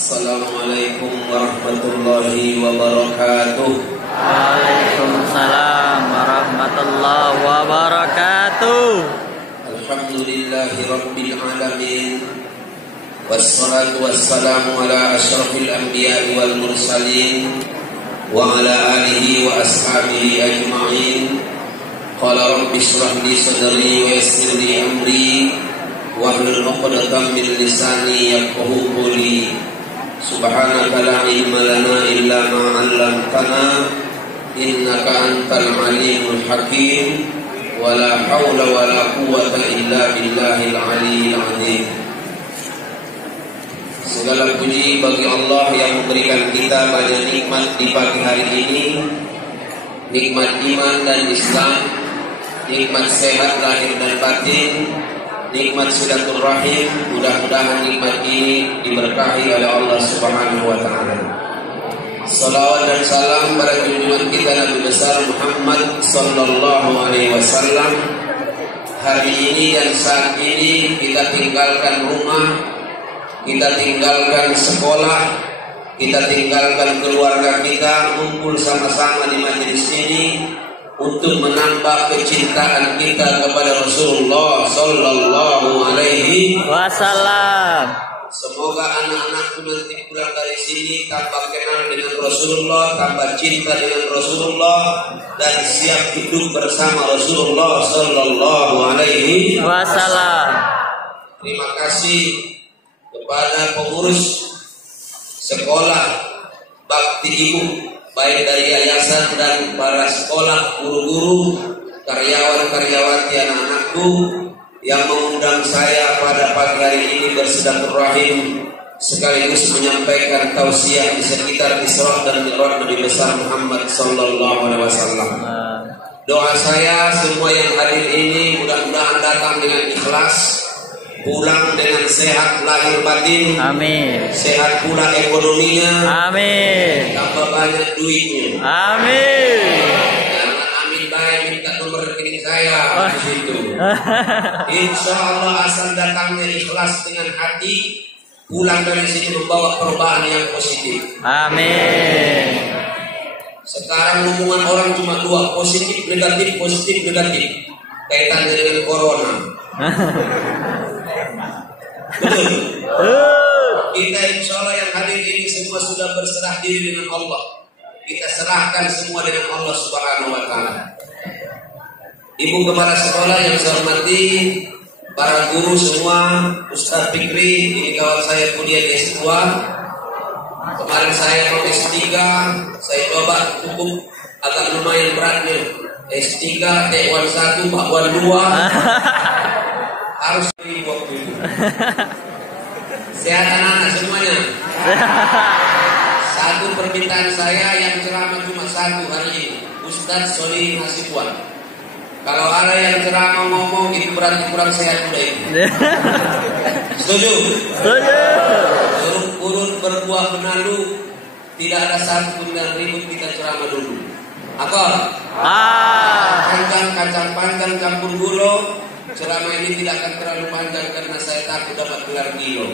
Assalamualaikum warahmatullahi wabarakatuh. Waalaikumsalam warahmatullahi wabarakatuh. Alhamdulillahi rabbil alamin. Wassalatu wassalamu ala asyrafil anbiya'i wal mursalin wa ala alihi wa ashabihi ajma'in. Qala rabbi shrah li sadri wa yassir li amri wahlul 'uqdatam min lisani yafqahu qawli. Subhanaka la ilma lana illa ma 'allamtana innaka antal alimul hakim wa la haula wa la quwwata illa billahil aliyyil azim. Segala puji bagi Allah yang memberikan kita banyak nikmat di pagi hari ini, nikmat iman dan Islam, nikmat sehat lahir dan batin, nikmat silaturahim. Mudah-mudahan nikmat ini diberkahi oleh Allah Subhanahu wa taala. Salawat dan salam pada junjungan kita Nabi besar Muhammad sallallahu alaihi wasallam. Hari ini dan saat ini kita tinggalkan rumah, kita tinggalkan sekolah, kita tinggalkan keluarga kita, kumpul sama-sama di majelis ini untuk menambah kecintaan kita kepada Rasulullah sallallahu alaihi wasallam. Semoga anak-anakku nanti pulang dari sini tambah kenal dengan Rasulullah, tambah cinta dengan Rasulullah, dan siap hidup bersama Rasulullah sallallahu alaihi wasallam. Terima kasih kepada pengurus sekolah bakti ibu, baik dari yayasan dan para sekolah, guru-guru, karyawan-karyawati anak-anakku yang mengundang saya pada pagi hari ini bersilaturahim sekaligus menyampaikan tausiah di sekitar Isra dan Mi'raj Nabi besar Muhammad sallallahu alaihi wasallam. Doa saya semua yang hadir ini mudah-mudahan datang dengan ikhlas, pulang dengan sehat lahir batin. Amin. Sehat pula ekonominya. Amin. Tambah banyak duitnya. Amin. Jangan amin baik minta nomor rekening saya di situ. Insya Allah asal datangnya ikhlas dengan hati, pulang dari sini membawa perubahan yang positif. Amin. Sekarang hubungan orang cuma dua, positif negatif, positif negatif. Kaitannya dengan corona. Betul. Kita insya Allah yang hadir ini semua sudah berserah diri dengan Allah. Kita serahkan semua dengan Allah Subhanahu wa taala. Ibu kepala sekolah yang saya hormati, para guru semua, Ustaz Fikri, ini kawan saya kuliah di S2. Kemarin saya mau S3, saya coba cukup agak lumayan beratnya. S3, T1 1, Bakwan 2. Harus di waktu itu. Sehat anak-anak semuanya. Satu permintaan saya yang ceramah cuma satu hari ini, Ustaz Solihin Hasibuan. Kalau ada yang ceramah ngomong itu berarti kurang sehat udah itu. Setuju? Setuju. Urut berbuah benalu, tidak ada satu pun yang ribut, kita ceramah dulu. Akor? Kacang panjang campur gula. Ceramah ini tidak akan terlalu panjang karena saya takut dapat gelar kilo.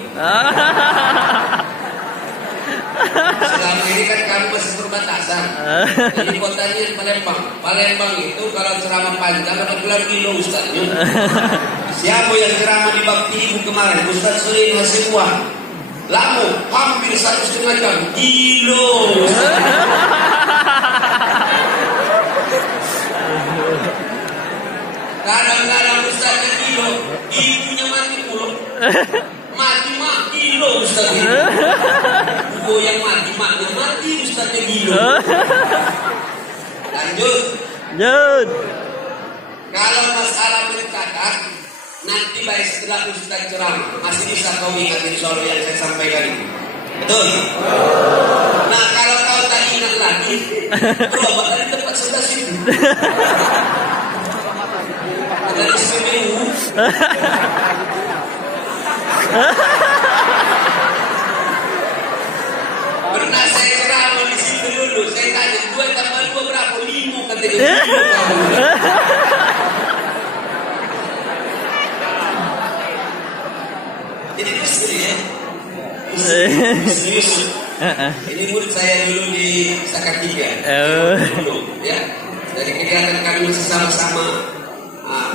Selama ini kan kamu masih perbatasan. Jadi kotanya Palembang. Palembang itu kalau ceramah panjang dapat gelar kilo Ustaznya. Siapa yang ceramah di bakti ibu kemarin? Ustaz Solihin Hasibuan. Lama hampir 1,5 jam. Kilo. Kadang-kadang Ustaznya kilo, ibunya mati puluh. Mati kilo Ustaznya. Ibu yang mati Ustaznya kilo. Lanjut. Kalau masalah mencatat, nanti baik setelah Ustaz ceramah masih bisa kau ingat insya Allah yang saya sampaikan ini. Betul? Nah kalau kau tak ingat lagi, coba dari tempat sebelah situ. Dari SPBU. Pernah saya ceramah di situ dulu. Saya tanya 2 tambah 2 berapa? 5 kata dia. Jadi mesti ya. Serius. Ini murid saya dulu di Sakatiga. Dulu, ya. Dari kegiatan kami masih sama-sama.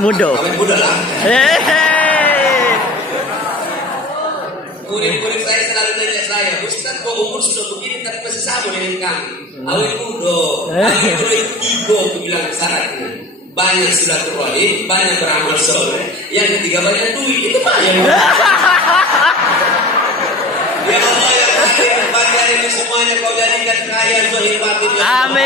Muda. Kami muda lah. Murid-murid saya selalu nanya saya, Ustaz kok umur sudah begini tapi masih sama dengan kami. Awet muda. Awet muda itu 3 aku bilang syaratnya. Banyak silaturahim, banyak beramal soleh. Yang ketiga banyak duit. Itu banyak. Ya Allah ya Tuhan, bagian ini semuanya kau jadikan kaya zahir batin. Amin.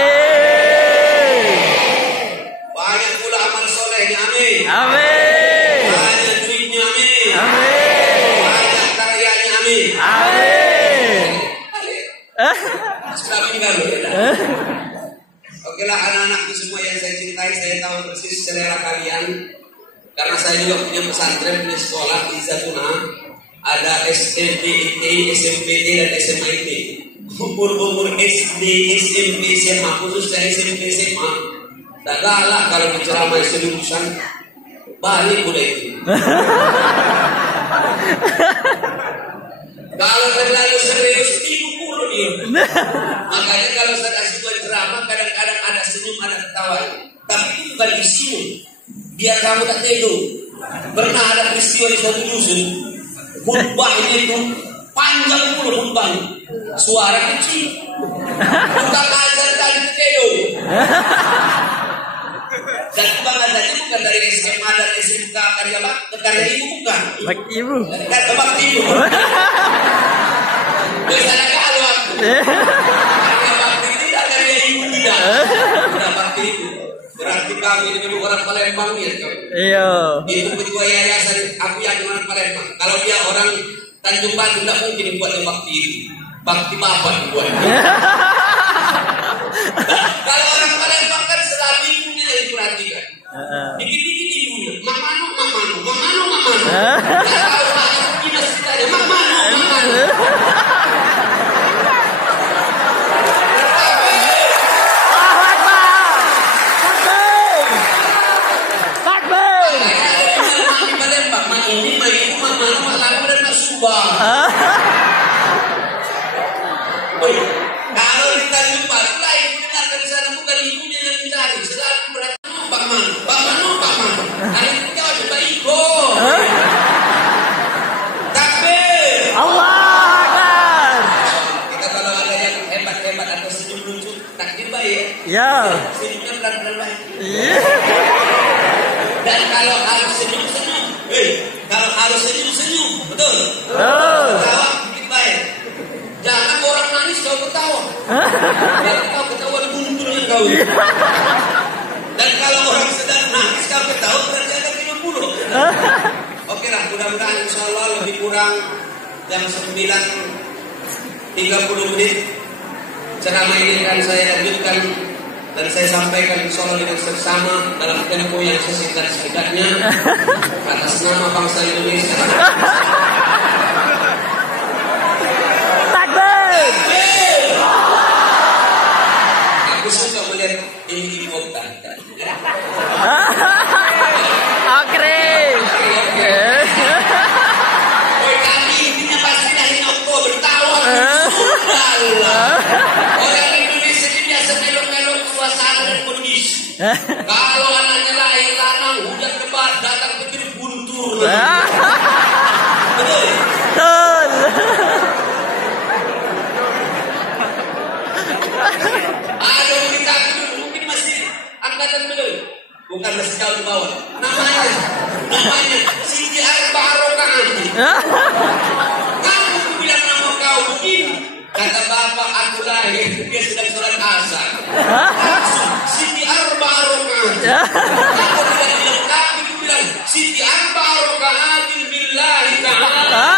Banyak pula amal solehnya, amin. Amin. Banyak duitnya, amin. Amin. Banyak karyanya, amin. Amin. Sudah meninggal ya. Oke lah anak-anakku semua yang saya cintai, saya tahu persis selera kalian. Karena saya juga punya pesantren, punya sekolah Izzatuna. Ada SDIT, SMPT dan SMIT. Umur SD, SMP, SMA, khususnya SMP, SMA. Tak galak kalau diceramai seriusan. Balik udah itu. Kalau terlalu serius, 30 dia. Makanya kalau saya kasih buat ceramah, kadang-kadang ada senyum, ada ketawa. Tapi itu bukan isimu. Biar kamu tak teduh. Pernah ada peristiwa di suatu dusun. Khutbahnya itu panjang puluh khutbahnya. Suara kecil. Tukang ajar dan teduh. Dan tukang ajarnya bukan dari SMA dan SMK karya ibu bukan. Bakti ibu. Bakti ibu. Biasanya kalau aku karya bakti ini tidak karya ibu tidak. Tidak bakti ibu. Berarti kami ini memang orang Palembang ya. Iya. Itu ketua yayasan aku yang orang Palembang. Kalau dia orang Tanjung Batu tidak mungkin buat yang bakti itu. Bakti bapak dibuat. Kalau orang Palembang kan selalu ibunya yang diperhatikan. Dikit-dikit ibunya. Mamano. Tidak tahu masuk kita sebenarnya. Mamano. Kalau kita lupa, lain dengar dari sana bukan ibunya yang mencari. Selalu berarti Pak Mano. Hari ini jawab coba ibu. Takbir. Allah Akbar. Kita kalau ada yang hebat atau senyum lucu, takbir baik. Ya. Senyumnya pelan-pelan baik. Iya. Dan kalau harus senyum, kalau harus senyum, betul. Ketawa bikin baik. Jangan orang nangis kau ketawa. Kalau kau ketawa buntunya kau. Dan kalau orang sedang nangis kau ketawa berarti ada 30. Oke lah, mudah-mudahan insya Allah lebih kurang jam 9:30 menit ceramah ini akan saya lanjutkan dan saya sampaikan insya Allah dengan seksama dalam tempo yang sesingkat-singkatnya atas nama bangsa Indonesia. Aku suka melihat ini kota. Oke. Kami intinya pasti dari Oktober tahun. Orang Indonesia ini biasa melok-melok suasana dan kondisi. Kalau anaknya lahir lanang, hujan lebat, datang petir gunung turun. Betul. Ada berita mungkin masih angkatan belum, bukan masih jauh di bawah. Namanya Siti Arbarokaan. Kamu bilang nama kau begini, kata bapak aku lahir dia sedang sholat asar. Siti Arbarokaan. Aku tidak bilang kami bilang Siti Arbarokaan billahi ta'ala.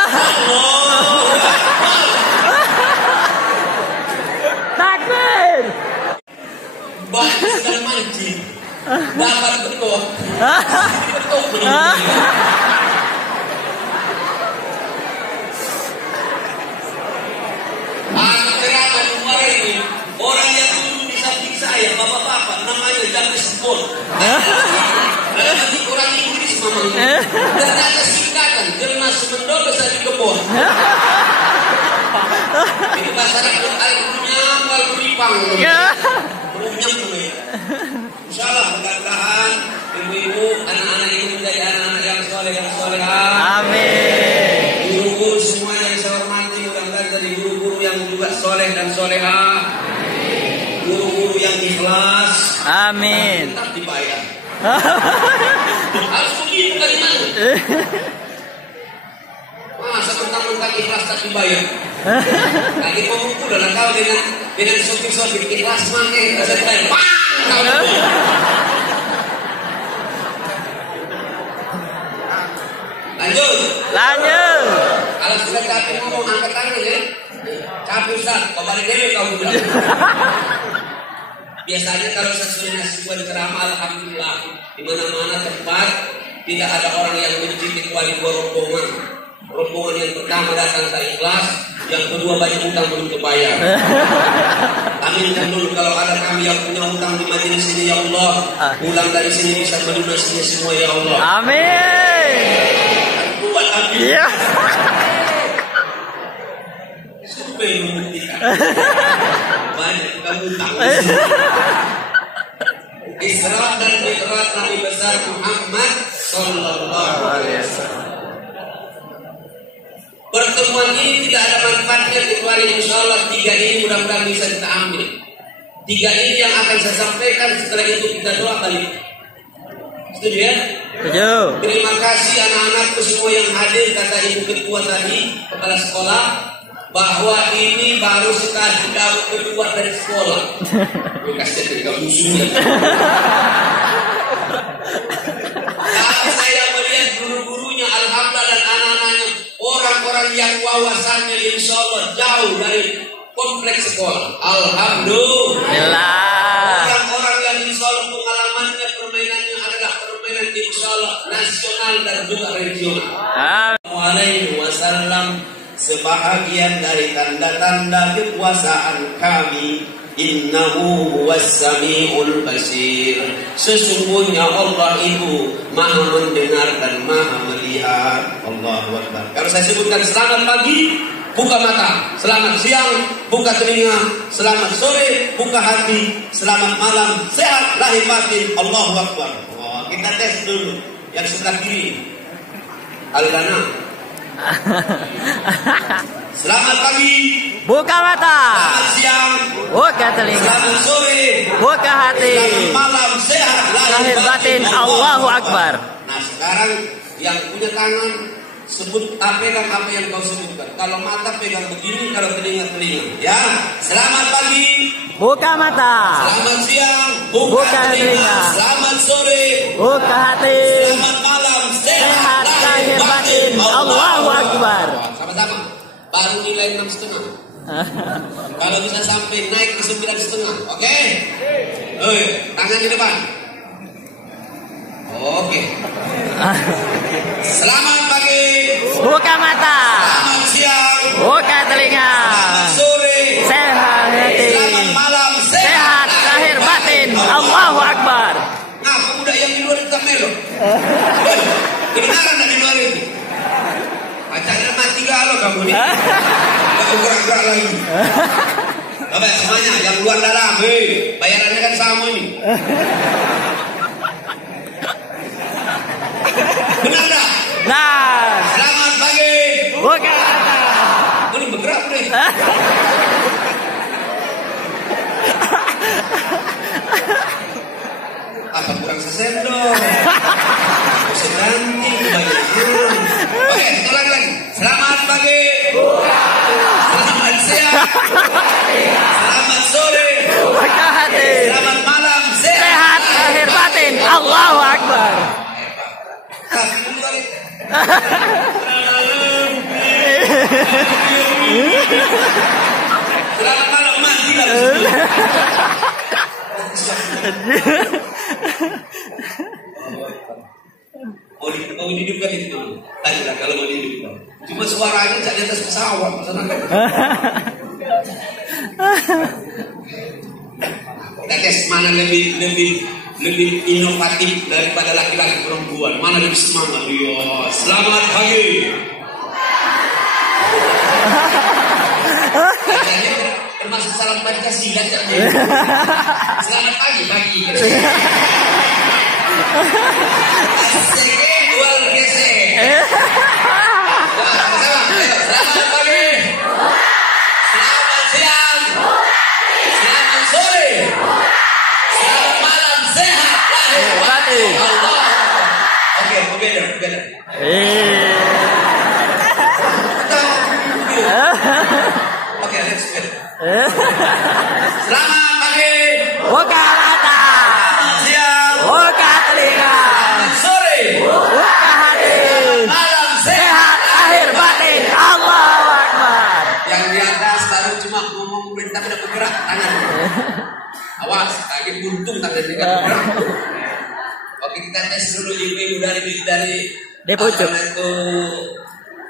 Takbir. Banyak sedang mancing. Dapat betul. Aku terangkan kemarin ini orang yang duduk di samping saya, bapak-bapak, namanya James Bond. Nanti orang Inggris mamanya. Dan ada singkatan, Jerman Semendol besar di kebun. Itu bahasa Arab al-punya wal-ripang. Punya punya. Insyaallah mudah-mudahan ibu-ibu, anak-anak itu menjadi anak-anak yang soleh. Amin. Guru-guru semua yang saya hormati mudah-mudahan jadi guru-guru yang juga soleh dan solehah. Guru-guru yang ikhlas. Amin. Tetap dibayar. Harus begitu kalimat. Masa mentang-mentang ikhlas tak dibayar. Lagi pemukul dalam kau dengan sopir-sopir ikhlas makin saya bayar. Lanjut. Kalau sudah capek ngomong angkat tangan ya. Capek Ustaz, kau balik dulu kau bilang. Biasanya kalau saya sudah ngasih buat ceramah, alhamdulillah di mana-mana tempat tidak ada orang yang benci kecuali dua rombongan. Rombongan yang pertama datang tak ikhlas, yang kedua banyak utang belum terbayar. Aminkan dulu kalau ada kami yang punya utang di majelis ini ya Allah, pulang dari sini bisa melunasinya semua ya Allah. Amin. Buat amin. Iya. Supaya membuktikan. Banyak kamu utang. Isra dan Mi'raj Nabi besar Muhammad sallallahu alaihi wasallam. Pertemuan ini tidak ada manfaatnya kecuali insyaallah 3 ini mudah-mudahan bisa kita ambil. 3 ini yang akan saya sampaikan, setelah itu kita doa balik. Setuju ya? Setuju. Terima kasih anak-anakku semua yang hadir, kata ibu ketua tadi, kepala sekolah, bahwa ini baru sekali kamu keluar dari sekolah. Kasih ketika musuhnya. Tapi saya melihat guru-gurunya, alhamdulillah, dan anak-anaknya, orang-orang yang wawasannya insya Allah jauh dari kompleks sekolah. Alhamdulillah. Orang-orang yang insya Allah pengalamannya, permainannya adalah permainan insya Allah nasional dan juga regional. Alaihi wasallam. Sebahagian dari tanda-tanda kekuasaan kami, innahu huwas samiul basir. Sesungguhnya Allah itu maha mendengar dan maha melihat. Allahu Akbar. Kalau saya sebutkan selamat pagi, buka mata. Selamat siang, buka telinga. Selamat sore, buka hati. Selamat malam, sehat lahir batin. Allahu Akbar. Kita tes dulu yang sebelah kiri. Al-Ghana. Selamat pagi, buka mata. Selamat siang, buka telinga. Selamat sore, buka hati. Selamat malam, sehat lahir batin. Allahu Akbar. Nah sekarang yang punya tangan sebut pegang apa yang kau sebutkan. Kalau mata pegang begini, kalau telinga. Ya. Selamat pagi, buka mata. Selamat siang, buka telinga. Selamat sore, buka hati. Selamat malam, sehat lahir batin. Allahu Akbar. Sama-sama. Baru nilai 6,5. Kalau bisa sampai naik ke 9,5. Oke? Tangan di depan. Oke. Selamat pagi, buka mata. Selamat siang, buka telinga. Selamat sore, sehat hati. Selamat malam, sehat lahir batin. Allahu Akbar. Nah, pemuda yang di luar itu melo. Kedengaran dari luar itu. Pacarnya mati galau kamu nih. Gak gerak-gerak lagi. Bapak semuanya yang luar dalam, bayarannya kan sama nih. Benar dah? Nah. Selamat pagi, buka mata. Ini bergerak deh. Apa kurang sesendok? Seganti kebanyakan. Oke, ulang lagi. Selamat pagi, selamat siang, selamat sore, buka hati. Selamat malam, sehat lahir batin. Allahu Akbar. Selamat malam, mati lah. Mau dihidupkan itu aja kalau mau dihidupkan. Cuma suaranya tak di atas pesawat. Kita tes mana lebih inovatif daripada laki-laki perempuan. Mana lebih semangat? Yo, selamat pagi. termasuk salam Pancasila. Selamat pagi. Sege dual gesek. Selamat pagi. Selamat siang. Selamat sore. Selamat malam, sehat lahir batin. Allah. Oke, together. Oke, let's go. Selamat pagi. Buka mata. Selamat siang. Buka telinga. Selamat sore. Buka hati. Malam Sehat lahir batin. Allahu Akbar. Yang di atas baru cuma ngomong perintah tidak bergerak tangan. Awas, lagi buntung tangan tidak bergerak. Oke, kita tes dulu ibu-ibu dari pucuk. itu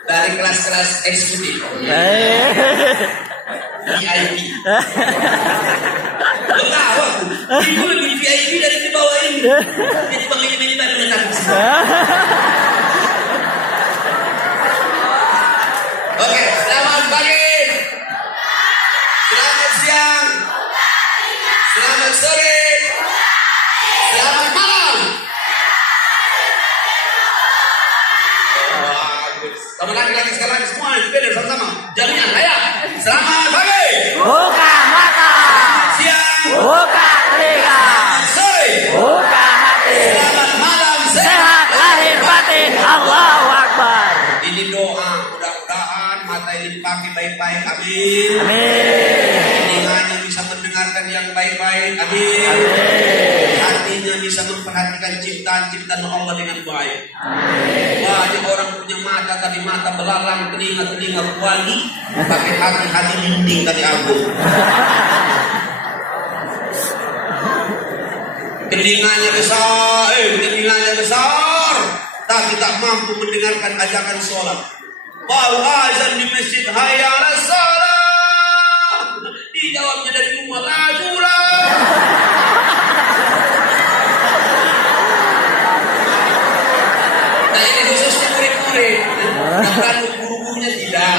dari kelas-kelas eksekutif. VIP. Lo tahu aku, ibu lebih VIP dari di bawah ini. Jadi bang ini baru menang. Oke, selamat pagi. Selamat siang. Selamat sore. Selamat malam. Kamu lagi sekali semua beda sama-sama. Jaminan ayah. Selamat pagi. Buka mata. Siang. Buka telinga. Sore. Buka hati. Selamat malam. Sehat lahir batin. Allahu Akbar. Ini doa, mudah-mudahan mata ini dipakai baik-baik. Amin. Amin. Telinganya bisa mendengarkan yang baik-baik. Amin. Hatinya bisa memperhatikan ciptaan-ciptaan Allah dengan baik. Banyak orang punya mata, tadi mata belalang, telinga wangi, pakai hati dinding tadi aku. Telinganya besar, tapi tak mampu mendengarkan ajakan sholat. Baru azan di masjid, hayya 'alas shalah. Dijawabnya dari rumah, lajulah. Nah ini khususnya murid-murid. Bukan guru-gurunya tidak.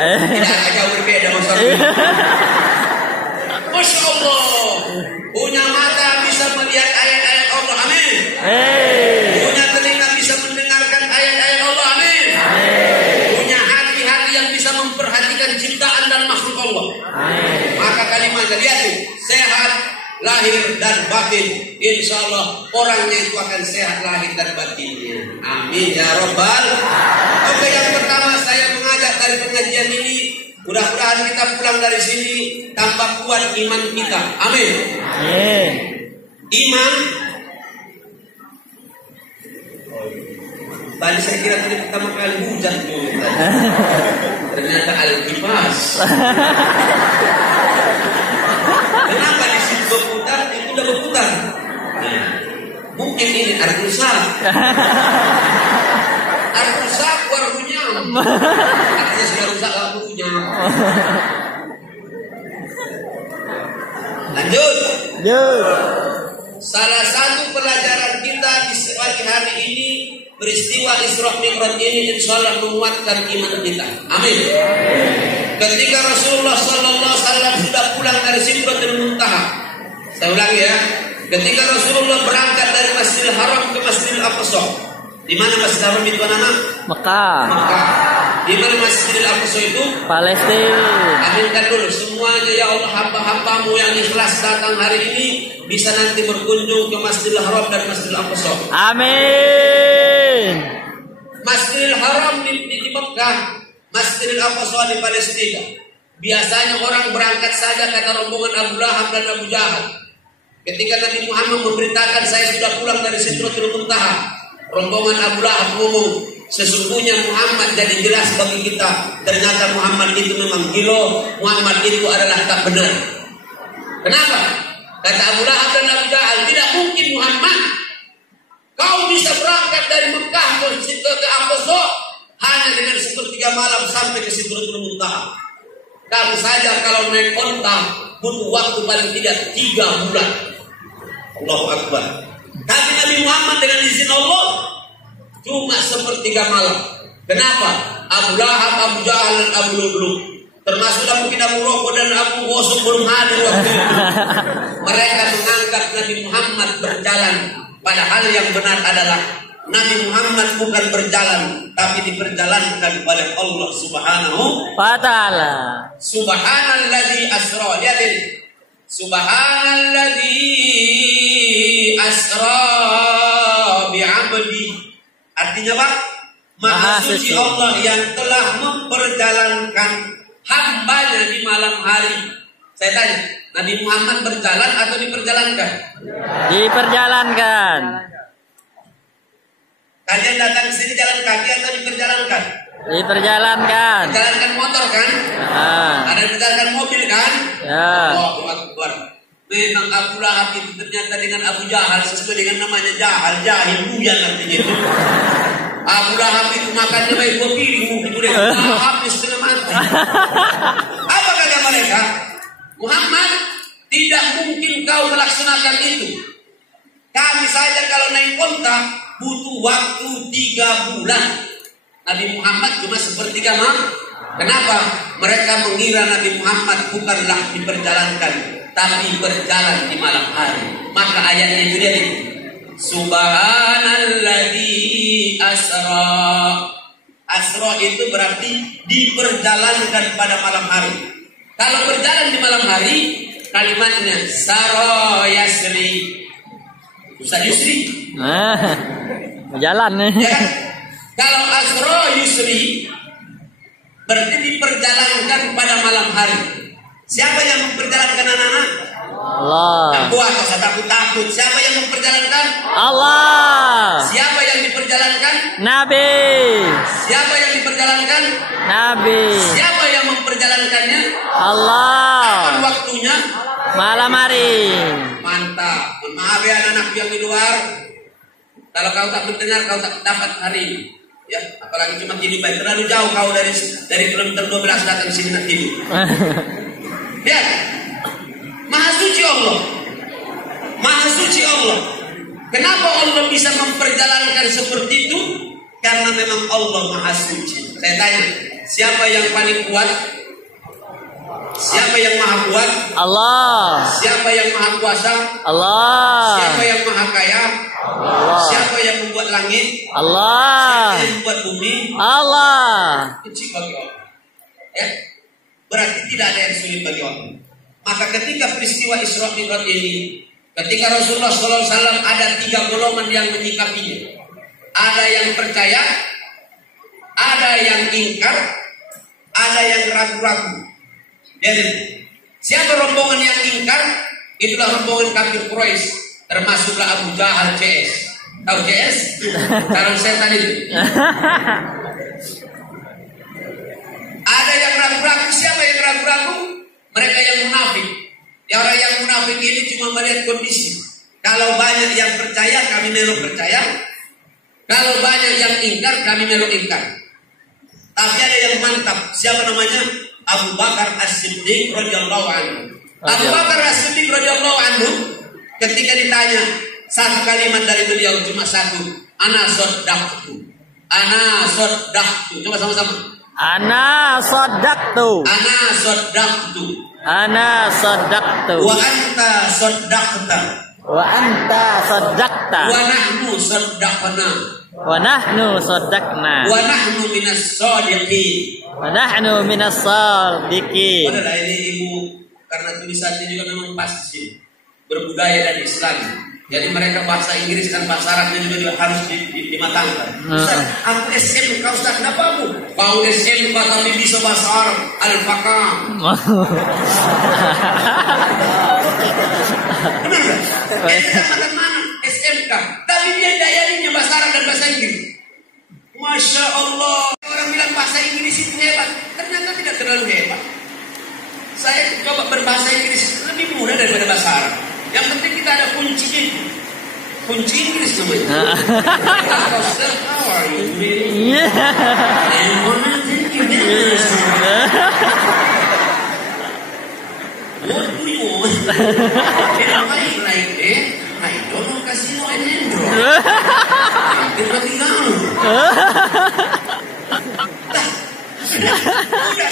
Tidak jauh berbeda masalahnya. Masya Allah. Punya mata bisa melihat ayat-ayat Allah. Amin. Punya telinga bisa mendengarkan ayat-ayat Allah. Amin. Punya hati yang bisa memperhatikan ciptaan dan makhluk Allah. Maka kalimatnya lihat tuh, sehat lahir dan batin. Insya Allah orangnya itu akan sehat lahir dan batinnya. Amin ya Rabbal. Oke, yang pertama saya mengajak dari pengajian ini, mudah-mudahan kita pulang dari sini tambah kuat iman kita. Amin. Iman. Tadi saya kira tadi pertama kali hujan dulu. Ternyata al-kipas. Kenapa di situ berputar, itu udah berputar? Nah, mungkin ini air rusak. Air rusak warungnya. Artinya sudah rusak lampunya. Lanjut. Salah satu pelajaran kita di pagi hari ini, peristiwa Isra Mi'raj ini insya Allah menguatkan iman kita. Amin. Ketika Rasulullah Sallallahu Alaihi Wasallam sudah pulang dari Sidratul Muntaha, saya ulangi ya, ketika Rasulullah berangkat dari Masjidil Haram ke Masjidil Aqsa, di mana Masjidil Haram itu nama? Mekah. Di mana Masjidil Aqsa itu? Palestina. Aminkan dulu semuanya ya Allah, hamba-hambamu yang ikhlas datang hari ini bisa nanti berkunjung ke Masjidil Haram dan Masjidil Aqsa. Amin. Masjidil Haram di Mekah, Masjidil Aqsa di Palestina. Biasanya orang berangkat saja kata rombongan Abu Lahab dan Abu Jahal. Ketika Nabi Muhammad memberitakan saya sudah pulang dari Sidratul Muntaha, rombongan Abu Lahab ngomong, sesungguhnya Muhammad jadi jelas bagi kita. Ternyata Muhammad itu memang gilo, Muhammad itu adalah tak benar. Kenapa? Kata Abu Lahab dan Abu Jahal, tidak mungkin Muhammad, kau bisa berangkat dari Mekah ke Aqsa hanya dengan sepertiga malam sampai ke Sidratul Muntaha. Kamu saja kalau naik onta butuh waktu paling tidak 3 bulan. Allahu Akbar. Tapi Nabi Muhammad dengan izin Allah cuma sepertiga malam. Kenapa? Abu Lahab, Abu Jahal dan Abu Lu'lu' termasuk Abu Kidabu Rokok dan Abu Gosok belum hadir waktu itu. Mereka menganggap Nabi Muhammad berjalan, padahal yang benar adalah Nabi Muhammad bukan berjalan, tapi diperjalankan oleh Allah Subhanahu wa ta'ala. Subhanalladzi asra. Lihat ini. Subhanalladzi asra bi'abdi. Artinya apa? Maha suci Allah yang telah memperjalankan hambanya di malam hari. Saya tanya, Nabi Muhammad berjalan atau diperjalankan? Diperjalankan. Kalian datang ke sini jalan kaki atau diperjalankan? Diperjalankan. Jalankan motor kan? Ada yang berjalankan mobil kan? Ya. Allahu Akbar. Memang Abu Lahab itu ternyata dengan Abu Jahal sesuai dengan namanya jahil bujan artinya itu. Abu Lahab itu makannya baik 2 piring mungkin udah habis setengah mati. Apa kata mereka? Muhammad, tidak mungkin kau melaksanakan itu. Kami saja kalau naik onta butuh waktu 3 bulan. Nabi Muhammad cuma sepertiga malam. Kenapa? Mereka mengira Nabi Muhammad bukanlah diperjalankan, tapi berjalan di malam hari. Maka ayatnya itu dia nih. Subhanalladzi asra. Asra itu berarti diperjalankan pada malam hari. Kalau berjalan di malam hari, kalimatnya saro yasri. Ustaz Yusri. Jalan nih. Ya, kalau asro yusri berarti diperjalankan pada malam hari. Siapa yang memperjalankan anak-anak? Allah. Aku atau takut. Siapa yang memperjalankan? Allah. Siapa yang diperjalankan? Nabi. Siapa yang diperjalankan? Nabi. Siapa yang memperjalankannya? Allah. Kapan waktunya? Malam hari. Mantap. Maaf ya anak-anak yang di luar. Kalau kau tak mendengar, kau tak dapat hari ini. Ya, apalagi cuma gini baik. Terlalu jauh kau dari kilometer 12 datang sini nak tidur. Ya, Maha suci Allah. Maha suci Allah. Kenapa Allah bisa memperjalankan seperti itu? Karena memang Allah Maha suci. Saya tanya, siapa yang paling kuat? Siapa yang maha kuat? Allah. Siapa yang maha kuasa? Allah. Siapa yang maha kaya? Allah. Siapa yang membuat langit? Allah. Siapa yang membuat bumi? Allah. Kecil bagi Allah. Ya, berarti tidak ada yang sulit bagi Allah. Maka ketika peristiwa Isra Mi'raj ini, ketika Rasulullah SAW ada 3 golongan yang menyikapinya. Ada yang percaya, ada yang ingkar, ada yang ragu-ragu. Jadi, siapa rombongan yang ingkar? Itulah rombongan kafir Quraisy, termasuklah Abu Jahal CS. Tahu CS? Sarang setan itu. Ada yang ragu-ragu. Siapa yang ragu-ragu? Mereka yang munafik. Ya, orang yang munafik ini cuma melihat kondisi. Kalau banyak yang percaya, kami melok percaya. Kalau banyak yang ingkar, kami melok ingkar. Tapi ada yang mantap. Siapa namanya? Abu Bakar As-Siddiq radhiyallahu anhu. Abu Bakar As-Siddiq radhiyallahu anhu ketika ditanya satu kalimat dari beliau cuma satu, ana saddaqtu. Ana saddaqtu. Coba sama-sama. Ana saddaqtu. Ana saddaqtu. Ana saddaqtu. Wa anta saddaqta. Wa anta saddaqta. Wa nahnu saddaqna. Wa nahnu saddaqna. Wa nahnu minas shadiqin. Wa nahnu minas shadiqin. Padahal ini ibu karena tulisannya juga memang pas sih, berbudaya dan Islam. Jadi mereka bahasa Inggris dan bahasa Arabnya juga harus dimatangkan. Ustaz, aku SMK Ustaz, kenapa aku? Kau SMK tapi bisa bahasa Arab, Al-Faqah. Benar nggak? Katakan mana SMK, tapi dia dayanya bahasa Arab dan bahasa Inggris. Masya Allah. Orang bilang bahasa Inggris itu hebat, ternyata tidak terlalu hebat. Saya coba berbahasa Inggris lebih mudah daripada bahasa Arab. Yang penting kita ada kuncinya. Kunci Inggris namanya. How are you? What do you want? I like it. I don't know casino and Android. Kita tinggal. Udah